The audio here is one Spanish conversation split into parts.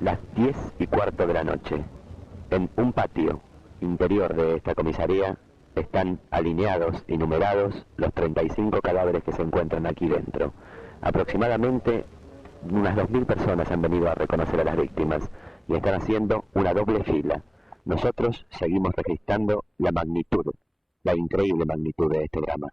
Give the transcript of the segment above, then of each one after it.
Las 10:15 de la noche. En un patio interior de esta comisaría están alineados y numerados los 35 cadáveres que se encuentran aquí dentro. Aproximadamente unas 2000 personas han venido a reconocer a las víctimas y están haciendo una doble fila. Nosotros seguimos registrando la magnitud, la increíble magnitud de este drama.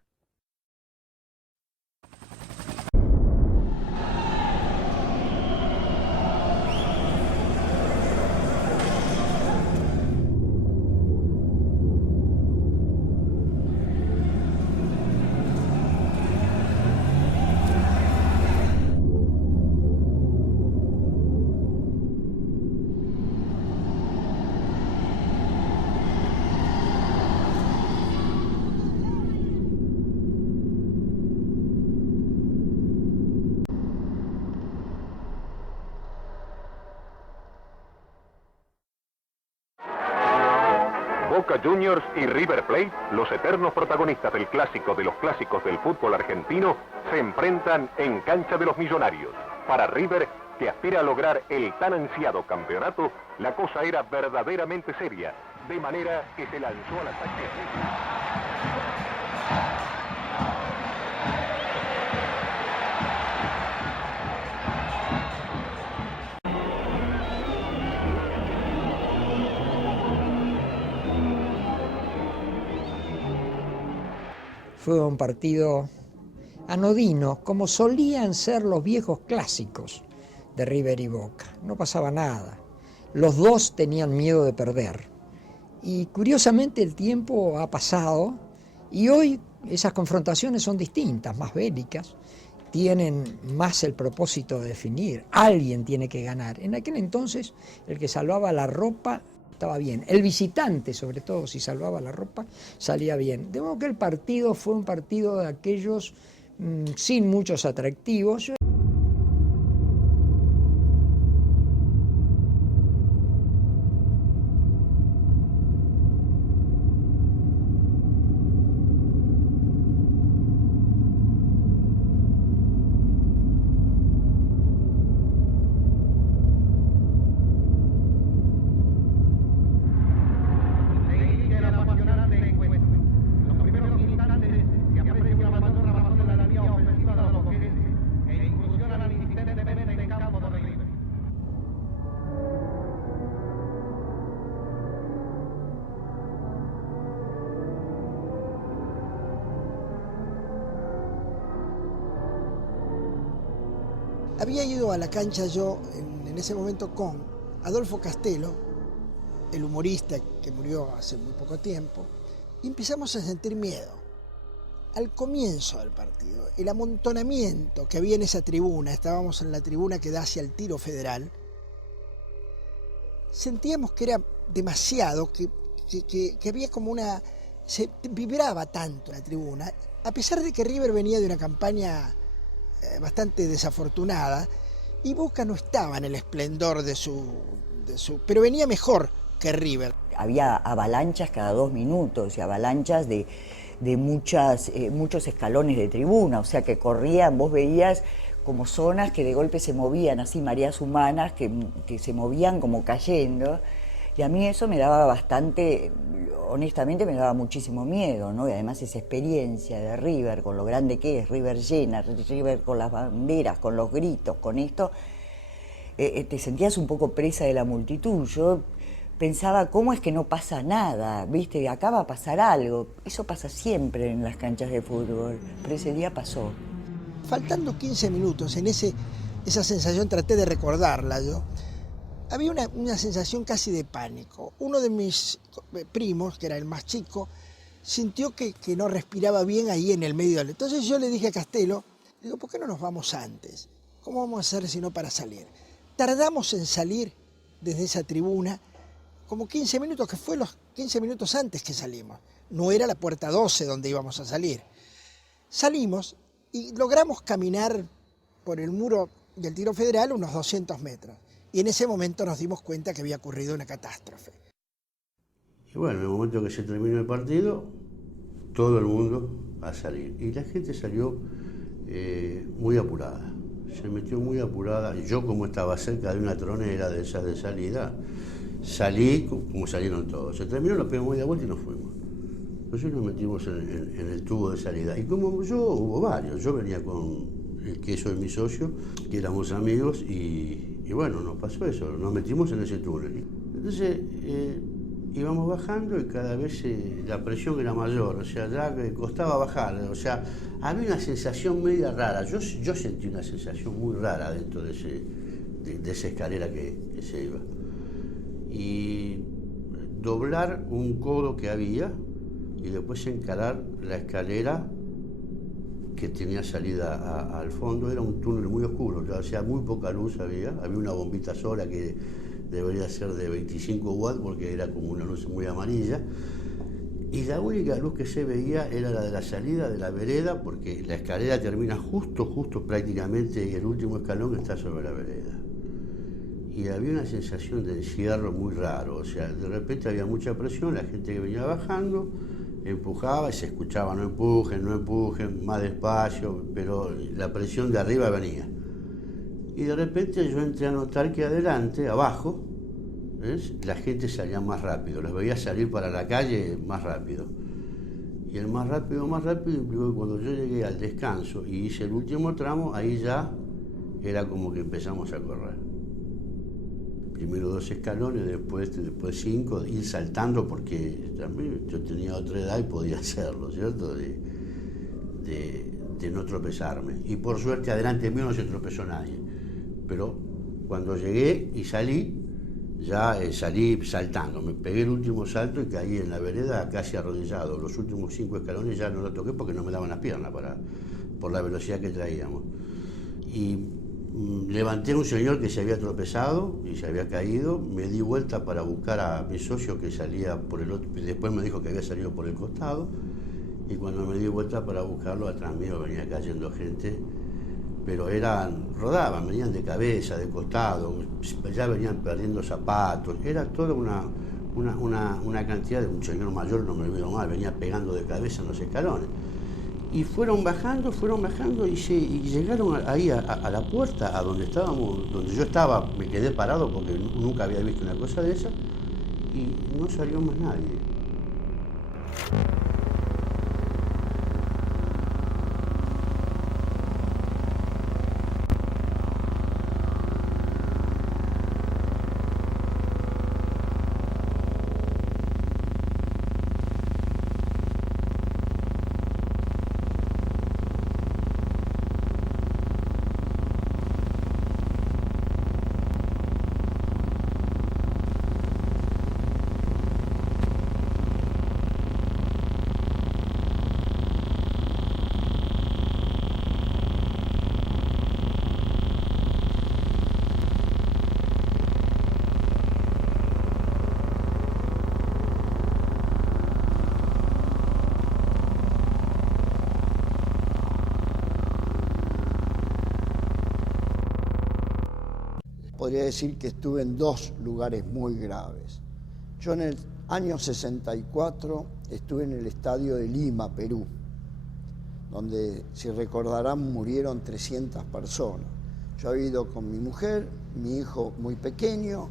Boca Juniors y River Plate, los eternos protagonistas del clásico de los clásicos del fútbol argentino, se enfrentan en Cancha de los Millonarios. Para River, que aspira a lograr el tan ansiado campeonato, la cosa era verdaderamente seria, de manera que se lanzó al ataque. Fue un partido anodino, como solían ser los viejos clásicos de River y Boca. No pasaba nada. Los dos tenían miedo de perder. Y curiosamente el tiempo ha pasado y hoy esas confrontaciones son distintas, más bélicas, tienen más el propósito de definir. Alguien tiene que ganar. En aquel entonces el que salvaba la ropa estaba bien. El visitante, sobre todo, si salvaba la ropa, salía bien. De modo que el partido fue un partido de aquellos sin muchos atractivos. Había ido a la cancha yo en ese momento con Adolfo Castelo, el humorista que murió hace muy poco tiempo, y empezamos a sentir miedo. Al comienzo del partido, el amontonamiento que había en esa tribuna, estábamos en la tribuna que da hacia el Tiro Federal, sentíamos que era demasiado, que había como una... se vibraba tanto la tribuna, a pesar de que River venía de una campaña bastante desafortunada, y Boca no estaba en el esplendor de su... pero venía mejor que River. Había avalanchas cada 2 minutos y avalanchas de muchos escalones de tribuna, o sea que corrían, vos veías como zonas que de golpe se movían, así mareas humanas que se movían como cayendo, y a mí eso me daba bastante, honestamente me daba muchísimo miedo, ¿no? Y además esa experiencia de River, con lo grande que es, River llena, River con las banderas, con los gritos, con esto, te sentías un poco presa de la multitud. Yo pensaba, ¿cómo es que no pasa nada? ¿Viste? Acá va a pasar algo. Eso pasa siempre en las canchas de fútbol, pero ese día pasó. Faltando 15 minutos, en esa sensación traté de recordarla yo. Había una sensación casi de pánico. Uno de mis primos, que era el más chico, sintió que no respiraba bien ahí en el medio. Entonces yo le dije a Castelo, digo, ¿por qué no nos vamos antes? ¿Cómo vamos a hacer si no para salir? Tardamos en salir desde esa tribuna como 15 minutos, que fue los 15 minutos antes que salimos. No era la puerta 12 donde íbamos a salir. Salimos y logramos caminar por el muro del Tiro Federal unos 200 metros. Y en ese momento nos dimos cuenta que había ocurrido una catástrofe. Y bueno, en el momento que se terminó el partido, todo el mundo a salir. Y la gente salió muy apurada. se metió muy apurada. Y yo, como estaba cerca de una tronera de esas de salida, salí como salieron todos. Se terminó, nos pegamos media vuelta y nos fuimos. Entonces nos metimos en el tubo de salida. Y como yo, hubo varios. Yo venía con el queso de mi socio, que éramos amigos, y bueno, nos pasó eso. Nos metimos en ese túnel. Entonces íbamos bajando y cada vez la presión era mayor. O sea, ya costaba bajar. O sea, había una sensación media rara. Yo sentí una sensación muy rara dentro de esa escalera que se iba. Y doblar un codo que había y después encarar la escalera que tenía salida al fondo. Era un túnel muy oscuro, o sea, muy poca luz había una bombita sola que debería ser de 25 watts porque era como una luz muy amarilla, y la única luz que se veía era la de la salida de la vereda, porque la escalera termina justo prácticamente, y el último escalón está sobre la vereda. Y había una sensación de encierro muy raro, o sea, de repente había mucha presión, la gente que venía bajando empujaba y se escuchaba, no empujen, más despacio, pero la presión de arriba venía. Y de repente yo entré a notar que adelante, abajo, ¿ves?, la gente salía más rápido, los veía salir para la calle más rápido. Y el más rápido implicó que cuando yo llegué al descanso y hice el último tramo, ahí ya era como que empezamos a correr. Primero 2 escalones, después 5, ir saltando, porque también yo tenía otra edad y podía hacerlo, ¿cierto? De no tropezarme. Y por suerte adelante mío no se tropezó nadie. Pero cuando llegué y salí, ya salí saltando. Me pegué el último salto y caí en la vereda casi arrodillado. Los últimos 5 escalones ya no lo toqué porque no me daban las piernas por la velocidad que traíamos. Y levanté a un señor que se había tropezado y se había caído, me di vuelta para buscar a mi socio que salía por el otro, después me dijo que había salido por el costado, y cuando me di vuelta para buscarlo, atrás mío venía cayendo gente, pero rodaban, venían de cabeza, de costado, ya venían perdiendo zapatos, era toda una cantidad de un señor mayor, no me olvido mal, venía pegando de cabeza en los escalones. Y fueron bajando y llegaron ahí a la puerta, a donde estábamos, donde yo estaba, me quedé parado porque nunca había visto una cosa de esa, y no salió más nadie. Podría decir que estuve en 2 lugares muy graves. Yo en el año 64 estuve en el estadio de Lima, Perú, donde, si recordarán, murieron 300 personas. Yo había ido con mi mujer, mi hijo muy pequeño,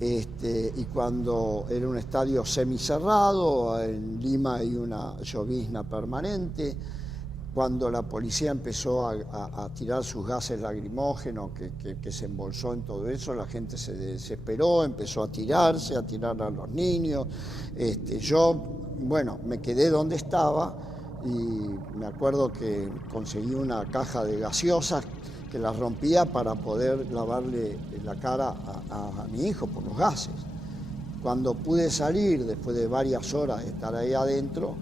y cuando era un estadio semicerrado, en Lima hay una llovizna permanente. Cuando la policía empezó a tirar sus gases lacrimógenos, que se embolsó en todo eso, la gente se desesperó, empezó a tirar a los niños. Yo, bueno, me quedé donde estaba y me acuerdo que conseguí una caja de gaseosas que las rompía para poder lavarle la cara a mi hijo por los gases. Cuando pude salir, después de varias horas de estar ahí adentro,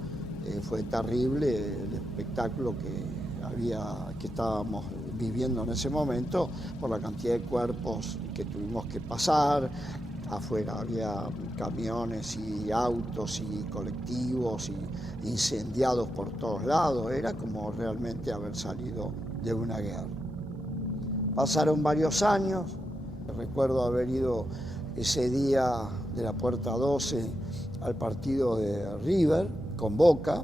fue terrible el espectáculo que estábamos viviendo en ese momento por la cantidad de cuerpos que tuvimos que pasar. Afuera había camiones y autos y colectivos y incendiados por todos lados. Era como realmente haber salido de una guerra. Pasaron varios años. Recuerdo haber ido ese día de la Puerta 12 al partido de River con Boca,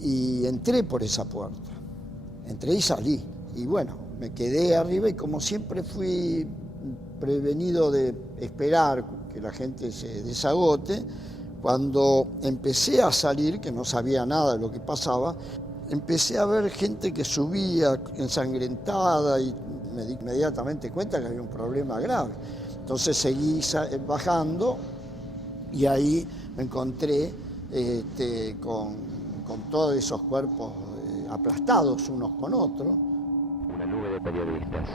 y entré por esa puerta, entré y salí, y bueno, me quedé arriba y como siempre fui prevenido de esperar que la gente se desagote, cuando empecé a salir, que no sabía nada de lo que pasaba, empecé a ver gente que subía ensangrentada y me di inmediatamente cuenta que había un problema grave. Entonces seguí bajando y ahí me encontré con todos esos cuerpos aplastados unos con otros. Una nube de periodistas,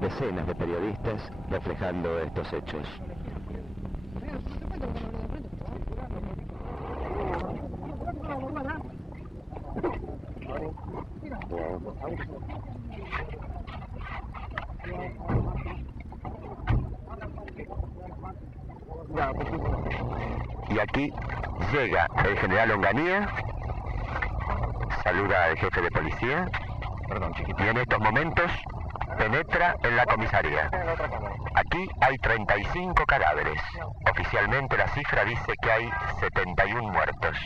decenas de periodistas reflejando estos hechos. Y aquí llega el general Onganía, saluda al jefe de policía y en estos momentos penetra en la comisaría. Aquí hay 35 cadáveres. Oficialmente la cifra dice que hay 71 muertos.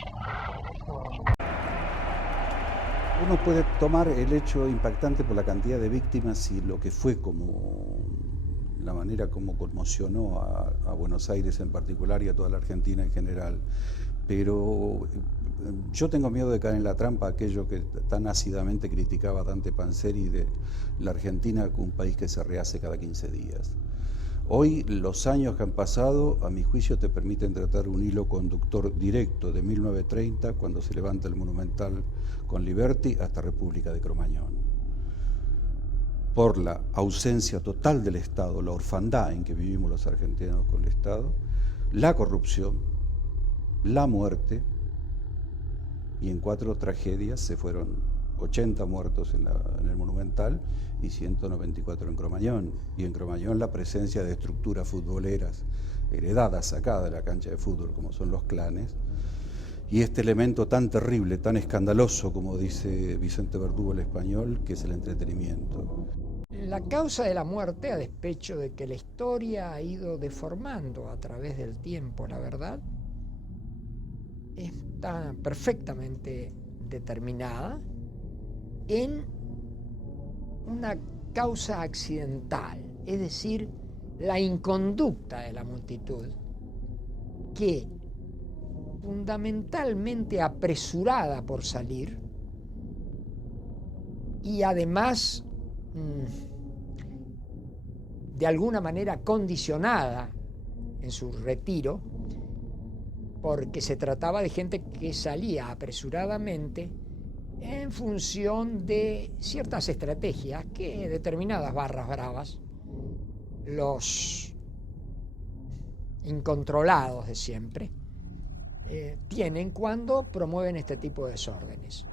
Uno puede tomar el hecho impactante por la cantidad de víctimas y lo que fue como la manera como conmocionó a Buenos Aires en particular y a toda la Argentina en general. Pero yo tengo miedo de caer en la trampa aquello que tan ácidamente criticaba Dante Panzeri de la Argentina como un país que se rehace cada 15 días. Hoy los años que han pasado, a mi juicio, te permiten tratar un hilo conductor directo de 1930, cuando se levanta el Monumental con Liberty, hasta República de Cromañón. Por la ausencia total del Estado, la orfandad en que vivimos los argentinos con el Estado, la corrupción, la muerte, y en 4 tragedias se fueron 80 muertos en el Monumental y 194 en Cromañón. Y en Cromañón la presencia de estructuras futboleras heredadas, sacadas de la cancha de fútbol, como son los clanes, y este elemento tan terrible, tan escandaloso, como dice Vicente Verdugo el español, que es el entretenimiento. La causa de la muerte, a despecho de que la historia ha ido deformando a través del tiempo, la verdad, está perfectamente determinada en una causa accidental, es decir, la inconducta de la multitud, que fundamentalmente apresurada por salir y además de alguna manera condicionada en su retiro, porque se trataba de gente que salía apresuradamente en función de ciertas estrategias que determinadas barras bravas, los incontrolados de siempre, tienen cuando promueven este tipo de desórdenes.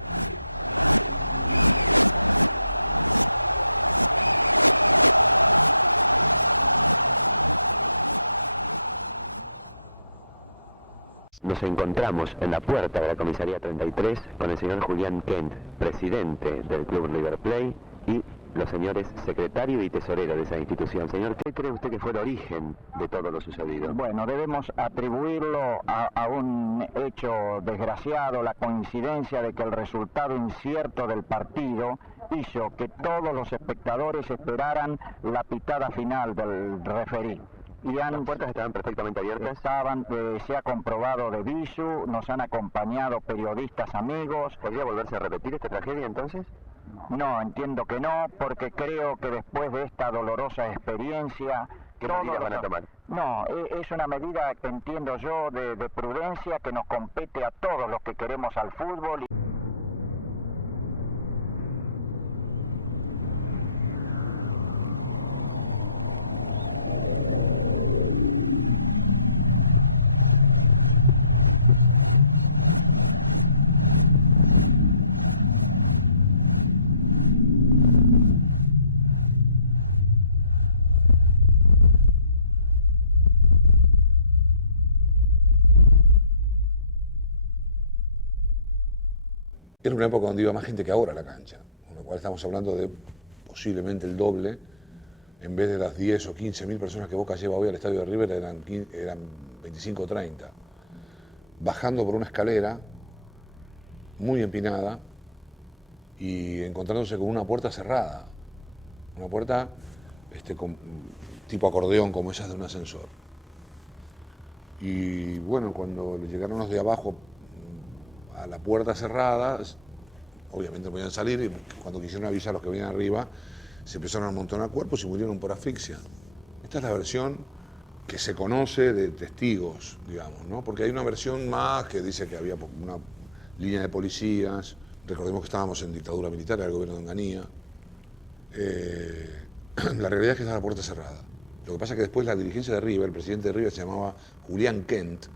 Nos encontramos en la puerta de la comisaría 33 con el señor Julián Kent, presidente del Club River Plate, y los señores secretario y tesorero de esa institución. Señor, ¿qué cree usted que fue el origen de todo lo sucedido? Bueno, debemos atribuirlo a un hecho desgraciado, la coincidencia de que el resultado incierto del partido hizo que todos los espectadores esperaran la pitada final del referí. Y ¿Las puertas estaban perfectamente abiertas? Estaban, se ha comprobado de visu, nos han acompañado periodistas amigos. ¿Podría volverse a repetir esta tragedia entonces? No, entiendo que no, porque creo que después de esta dolorosa experiencia... ¿Qué medidas van a tomar? No, es una medida que entiendo yo de prudencia que nos compete a todos los que queremos al fútbol. Era una época donde iba más gente que ahora a la cancha, con lo cual estamos hablando de posiblemente el doble. En vez de las 10 o 15.000 personas que Boca lleva hoy al estadio de River, eran 25 o 30. Bajando por una escalera muy empinada y encontrándose con una puerta cerrada. Una puerta tipo acordeón, como esas de un ascensor. Y bueno, cuando llegaron los de abajo a la puerta cerrada, obviamente no podían salir, y cuando quisieron avisar a los que venían arriba, se empezaron a amontonar cuerpos y murieron por asfixia. Esta es la versión que se conoce de testigos, digamos, ¿no? Porque hay una versión más que dice que había una línea de policías. Recordemos que estábamos en dictadura militar, era el gobierno de Onganía. La realidad es que estaba la puerta cerrada. Lo que pasa es que después la dirigencia de River, el presidente de River se llamaba Julián Kent,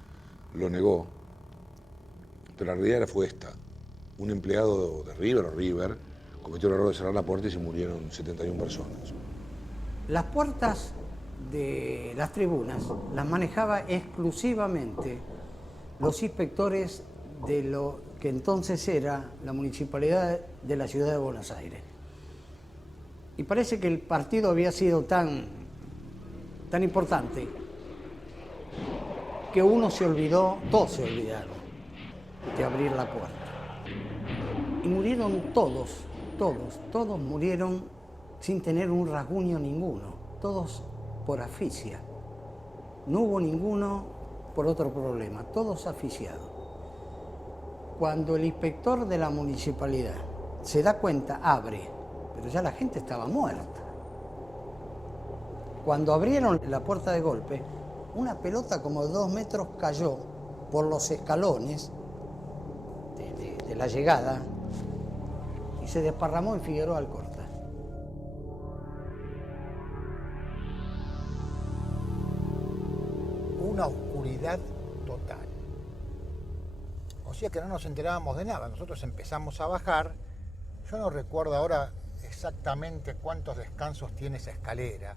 lo negó. Pero la realidad fue esta. Un empleado de River cometió el error de cerrar la puerta y se murieron 71 personas. Las puertas de las tribunas las manejaba exclusivamente los inspectores de lo que entonces era la Municipalidad de la Ciudad de Buenos Aires. Y parece que el partido había sido tan importante que uno se olvidó, todos se olvidaron de abrir la puerta. Y murieron todos murieron sin tener un rasguño ninguno, todos por asfixia. No hubo ninguno por otro problema, todos asfixiados. Cuando el inspector de la municipalidad se da cuenta, abre, pero ya la gente estaba muerta. Cuando abrieron la puerta de golpe, una pelota como de 2 metros cayó por los escalones de la llegada y se desparramó en Figueroa Alcorta. Una oscuridad total. O sea que no nos enterábamos de nada. Nosotros empezamos a bajar. Yo no recuerdo ahora exactamente cuántos descansos tiene esa escalera,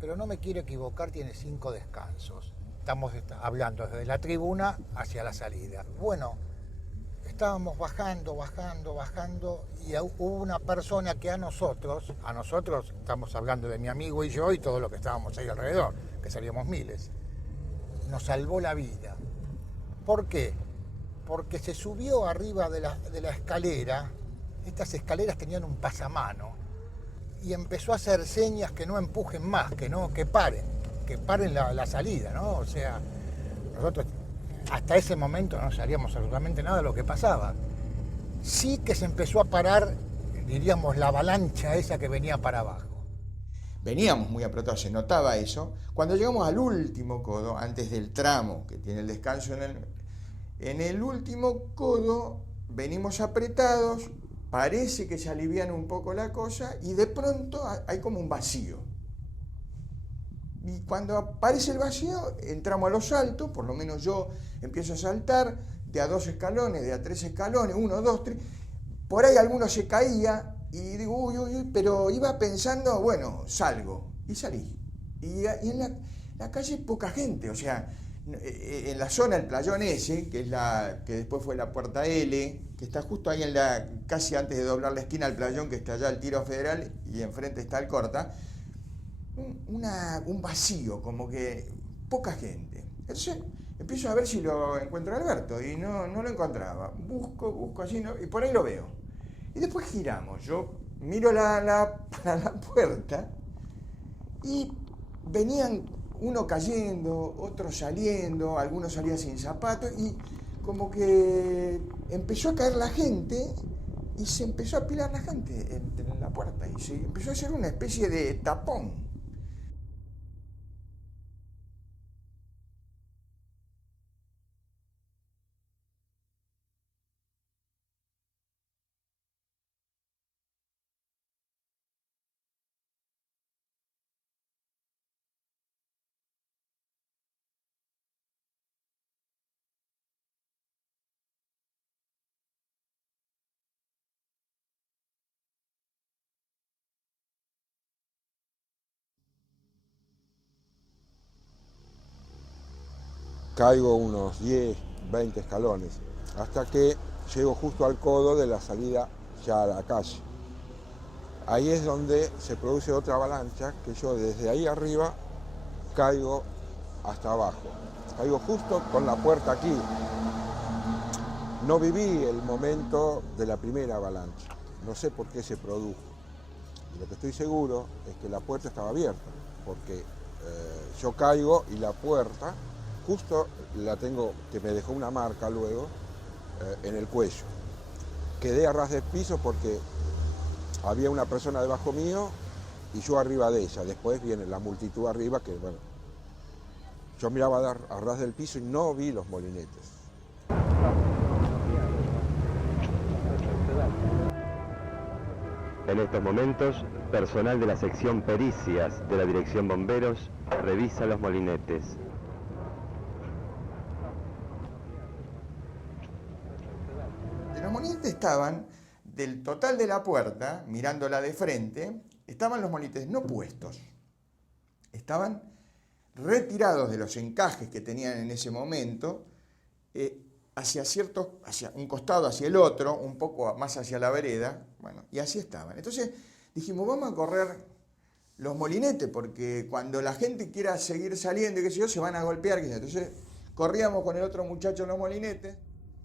pero no me quiero equivocar, tiene 5 descansos. Estamos hablando desde la tribuna hacia la salida. Bueno, estábamos bajando, y hubo una persona que a nosotros, estamos hablando de mi amigo y yo y todos los que estábamos ahí alrededor, que seríamos miles, nos salvó la vida. ¿Por qué? Porque se subió arriba de la escalera. Estas escaleras tenían un pasamano y empezó a hacer señas que no empujen más, que paren la salida, ¿no? O sea, nosotros hasta ese momento no sabíamos absolutamente nada de lo que pasaba. Sí que se empezó a parar, diríamos, la avalancha esa que venía para abajo. Veníamos muy apretados, se notaba eso. Cuando llegamos al último codo, antes del tramo que tiene el descanso en el último codo, venimos apretados, parece que se aliviana un poco la cosa y de pronto hay como un vacío. Y cuando aparece el vacío, entramos a los saltos, por lo menos yo empiezo a saltar de a 2 escalones, de a 3 escalones, 1, 2, 3. Por ahí alguno se caía y digo, uy, pero iba pensando, bueno, salgo. Y salí. Y en la calle poca gente, o sea, en la zona, el playón ese, que es que después fue la puerta L, que está justo ahí casi antes de doblar la esquina del playón, que está allá el Tiro Federal y enfrente está el Corta, un vacío, como que poca gente. Entonces empiezo a ver si lo encuentro a Alberto y no lo encontraba. Busco así, y por ahí lo veo. Y después giramos, yo miro para la puerta y venían uno cayendo, otro saliendo, algunos salían sin zapatos y como que empezó a caer la gente y se empezó a apilar la gente en la puerta y se empezó a hacer una especie de tapón. Caigo unos 10, 20 escalones, hasta que llego justo al codo de la salida ya a la calle. Ahí es donde se produce otra avalancha, que yo desde ahí arriba caigo hasta abajo. Caigo justo con la puerta aquí. No viví el momento de la primera avalancha, no sé por qué se produjo. Lo que estoy seguro es que la puerta estaba abierta, porque yo caigo y la puerta justo la tengo, que me dejó una marca luego, en el cuello. Quedé a ras del piso porque había una persona debajo mío y yo arriba de ella. Después viene la multitud arriba que, bueno, yo miraba a ras del piso y no vi los molinetes. En estos momentos, personal de la sección pericias de la Dirección Bomberos revisa los molinetes. Los molinetes estaban, del total de la puerta, mirándola de frente, estaban los molinetes no puestos. Estaban retirados de los encajes que tenían en ese momento, hacia un costado, hacia el otro, un poco más hacia la vereda, bueno, y así estaban. Entonces dijimos, vamos a correr los molinetes, porque cuando la gente quiera seguir saliendo, qué sé yo, se van a golpear, qué sé yo. Entonces corríamos con el otro muchacho los molinetes,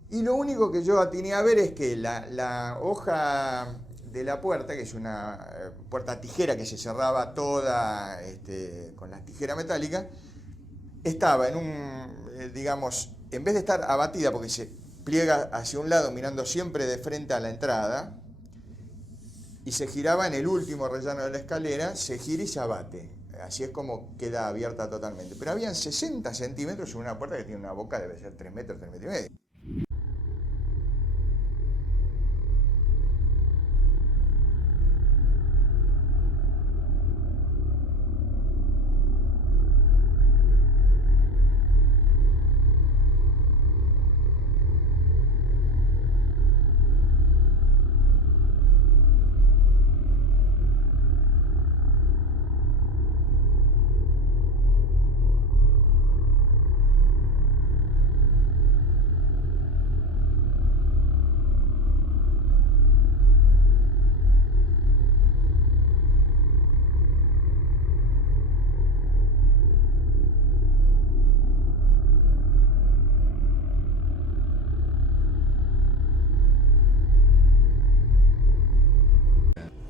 y lo único que yo atiné a ver es que la hoja de la puerta, que es una puerta tijera que se cerraba toda con las tijeras metálicas, estaba en un, digamos, en vez de estar abatida, porque se pliega hacia un lado mirando siempre de frente a la entrada, y se giraba en el último rellano de la escalera, se gira y se abate. Así es como queda abierta totalmente. Pero habían 60 centímetros en una puerta que tiene una boca, debe ser 3 metros, 3 metros y medio.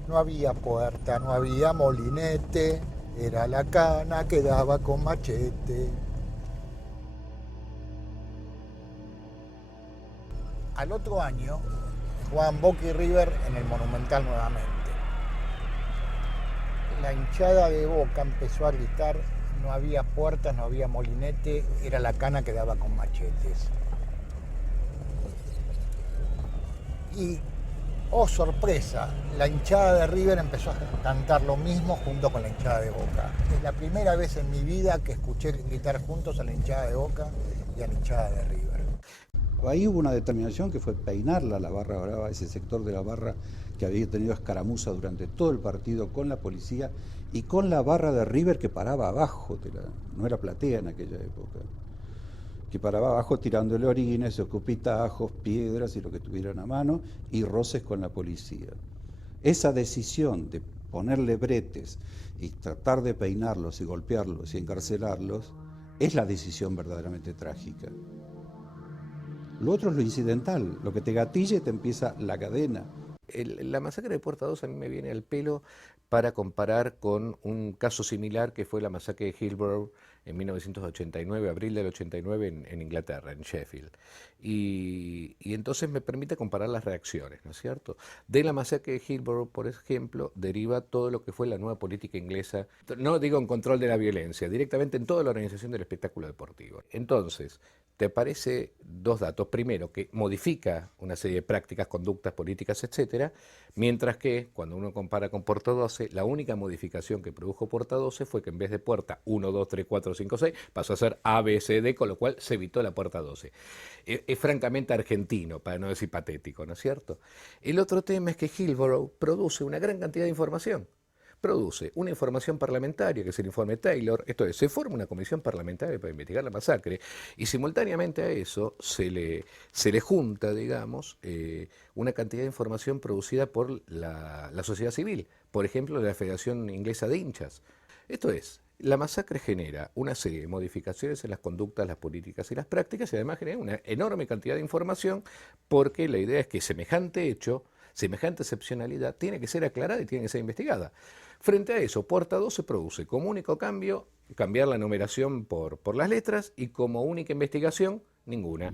No había puerta, no había molinete, era la cana que daba con machete. Al otro año jugaban Boca y River en el Monumental nuevamente. La hinchada de Boca empezó a gritar, no había puertas, no había molinete, era la cana que daba con machetes. Y oh sorpresa, la hinchada de River empezó a cantar lo mismo junto con la hinchada de Boca. Es la primera vez en mi vida que escuché gritar juntos a la hinchada de Boca y a la hinchada de River. Ahí hubo una determinación que fue peinarla la barra brava, ese sector de la barra que había tenido escaramuza durante todo el partido con la policía y con la barra de River que paraba abajo, no era platea en aquella época, que paraba abajo tirándole orines, escupitajos, piedras y lo que tuvieran a mano, y roces con la policía. Esa decisión de ponerle bretes y tratar de peinarlos y golpearlos y encarcelarlos es la decisión verdaderamente trágica. Lo otro es lo incidental, lo que te gatilla y te empieza la cadena. La masacre de Puerta 2 a mí me viene al pelo para comparar con un caso similar que fue la masacre de Hillsborough en 1989, abril del 89 en Inglaterra, en Sheffield. Y entonces me permite comparar las reacciones, ¿no es cierto? De la masacre de Hillsborough, por ejemplo, deriva todo lo que fue la nueva política inglesa, no digo en control de la violencia, directamente en toda la organización del espectáculo deportivo. Entonces, te aparece dos datos. Primero, que modifica una serie de prácticas, conductas, políticas, etcétera, mientras que, cuando uno compara con Puerta 12, la única modificación que produjo Puerta 12 fue que en vez de puerta 1, 2, 3, 4, 5, 6, pasó a ser A, B, C, D, con lo cual se evitó la Puerta 12. Es francamente argentino, para no decir patético, ¿no es cierto? El otro tema es que Hillsborough produce una gran cantidad de información. Produce una información parlamentaria, que es el informe Taylor, esto es, se forma una comisión parlamentaria para investigar la masacre, y simultáneamente a eso se le junta, digamos, una cantidad de información producida por la sociedad civil, por ejemplo, la Federación Inglesa de Hinchas. Esto es, la masacre genera una serie de modificaciones en las conductas, las políticas y las prácticas, y además genera una enorme cantidad de información, porque la idea es que semejante hecho Semejante excepcionalidad tiene que ser aclarada y tiene que ser investigada. Frente a eso, Puerta 2 se produce como único cambio cambiar la numeración por las letras y como única investigación, ninguna.